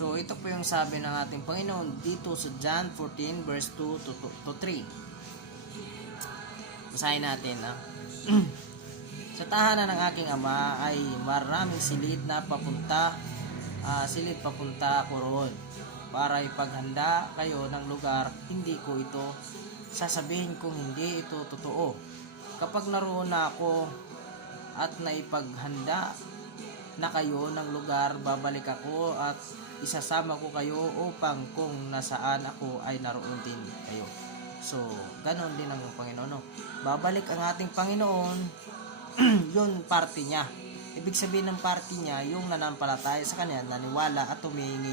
So ito po yung sabi ng ating Panginoon dito sa John 14 verse 2 to 3. Basahin natin. Sa tahanan ng aking ama ay maraming silid papunta ako roon para ipaghanda kayo ng lugar. Hindi ko ito sasabihin kung hindi ito totoo. Kapag naroon na ako at naipaghanda na kayo ng lugar, babalik ako at isasama ko kayo upang kung nasaan ako ay naroon din kayo. So, ganoon din ang Panginoon. No? Babalik ang ating Panginoon, yun party niya. Ibig sabihin ng party niya, yung nanampalataya sa Kanya, naniwala at humihingi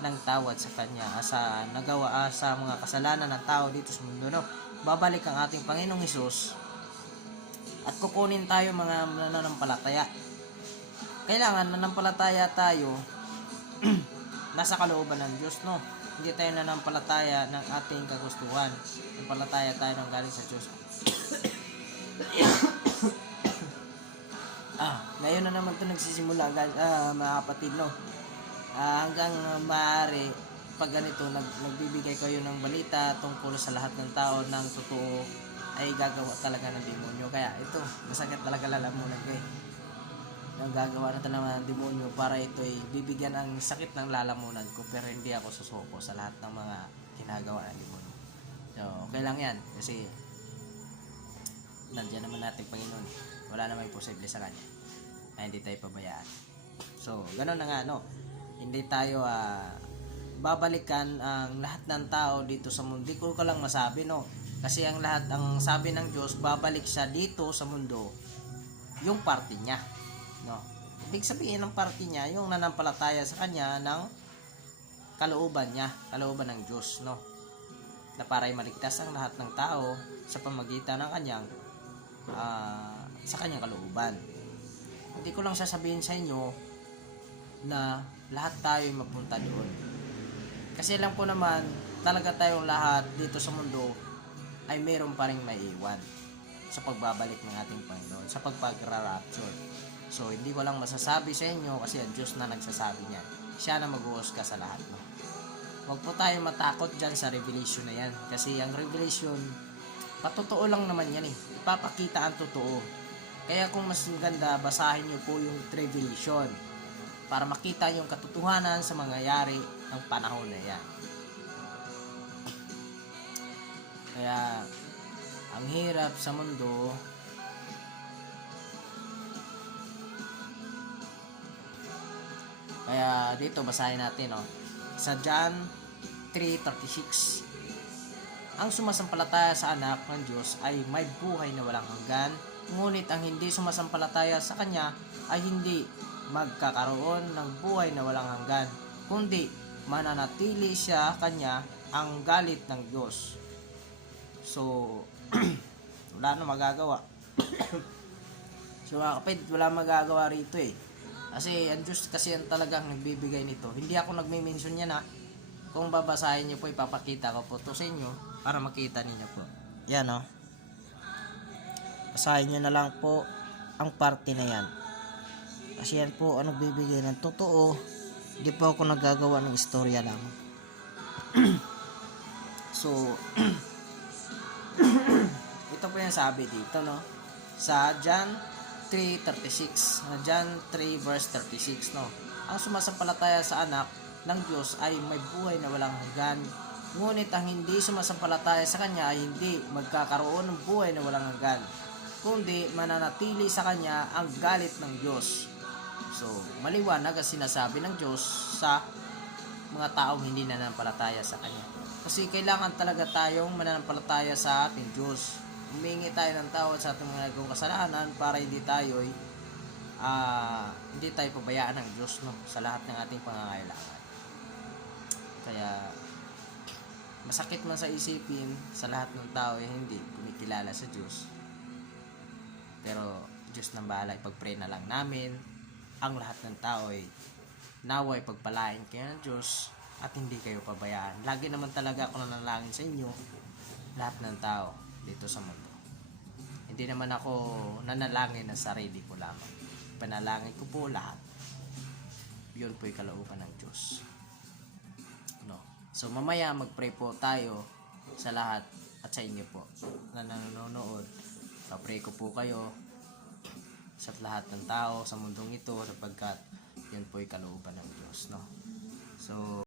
ng tawad sa Kanya sa nagawa sa mga kasalanan ng tao dito sa mundo. No? Babalik ang ating Panginoong Hesus at kukunin tayo mga nananampalataya. Kailangan nanampalataya tayo nasa kalooban ng Diyos, no? Hindi tayo nanampalataya ng ating kagustuhan. Nanampalataya tayo ng galing sa Diyos. Ngayon na naman ito nagsisimula, mga kapatid, no? Hanggang maaari, pag ganito, nagbibigay kayo ng balita tungkol sa lahat ng tao ng totoo, ay gagawa talaga ng demonyo. Kaya ito, masakit talaga lalamunan ko ang gagawa na talaga ng demonyo para ito ay bibigyan ang sakit ng lalamunan ko, pero hindi ako susuko sa lahat ng mga ginagawa ng demonyo. So, okay lang yan kasi nandiyan naman natin Panginoon. Wala namang imposible sa Kanya na hindi tayo pabayaan. So, ganoon na nga, no? Hindi tayo babalikan ang lahat ng tao dito sa mundo. Hindi ko lang masabi, no? Kasi ang lahat, ang sabi ng Diyos, babalik siya dito sa mundo yung party niya, no? Ibig sabihin ng party niya, yung nanampalataya sa Kanya ng kalooban niya, kalooban ng Diyos, no? Na para ay maligtas ang lahat ng tao sa pamagitan ng Kanyang sa Kanyang kalooban. Hindi ko lang sasabihin sa inyo na lahat tayo ay mapunta doon. Kasi alam ko naman, talaga tayong lahat dito sa mundo ay meron pa rin maiiwan sa pagbabalik ng ating Panginoon, sa pagpag-rapture. So, hindi ko lang masasabi sa inyo kasi ang Diyos na nagsasabi niyan. Siya na mag-uusga sa lahat. No? Huwag po tayo matakot dyan sa revelation na yan. Kasi ang revelation, patotoo lang naman yan eh. Ipapakita ang totoo. Kaya kung mas maganda, basahin nyo po yung revelation para makita yung katotohanan sa mangyayari ng panahon na yan. Kaya, ang hirap sa mundo, kaya dito basahin natin, no? Sa John 3:36, ang sumasampalataya sa anak ng Diyos ay may buhay na walang hanggan, ngunit ang hindi sumasampalataya sa Kanya ay hindi magkakaroon ng buhay na walang hanggan, kundi mananatili siya Kanya ang galit ng Diyos. So, wala na magagawa. So, mga kapatid, wala magagawa rito eh. Kasi ang Diyos kasi ang talagang nagbibigay nito. Hindi ako nagme-mention yan Kung babasahin nyo po, ipapakita ko po to sa inyo para makita ninyo po. Yan o. Basahin nyo na lang po ang parte na yan. Kasi yan po ang nagbibigay ng totoo. Hindi po ako nagagawa ng istorya lang. So, ito po yung sabi dito, no? Sa John 3:36, John 3 verse 36, no? Ang sumasampalataya sa anak ng Diyos ay may buhay na walang hanggan, ngunit ang hindi sumasampalataya sa Kanya ay hindi magkakaroon ng buhay na walang hanggan, kundi mananatili sa Kanya ang galit ng Diyos. So, maliwanag ang sinasabi ng Diyos sa mga taong hindi nananampalataya sa Kanya. Kasi kailangan talaga tayong mananampalataya sa ating Diyos. Humingi tayo ng tawad sa ating mga nagawang kasalanan para hindi tayo pabayaan ng Diyos, no, sa lahat ng ating pangangailangan. Kaya masakit man sa isipin sa lahat ng tao ay hindi kumikilala sa Diyos. Pero Diyos nang bahala, ipag-pray na lang namin ang lahat ng tao ay naway pagpalain kayo ng Diyos at hindi kayo pabayaan. Lagi naman talaga ako nanalangin sa inyo, lahat ng tao dito sa mundo. Hindi naman ako nanalangin ng sarili ko lamang. Panalangin ko po lahat. Yun po yung kalooban ng Diyos. So mamaya mag-pray po tayo sa lahat at sa inyo po na nanonood. Pa-pray ko po kayo sa lahat ng tao sa mundong ito sapagkat yun po ay kalooban ng Diyos, no? So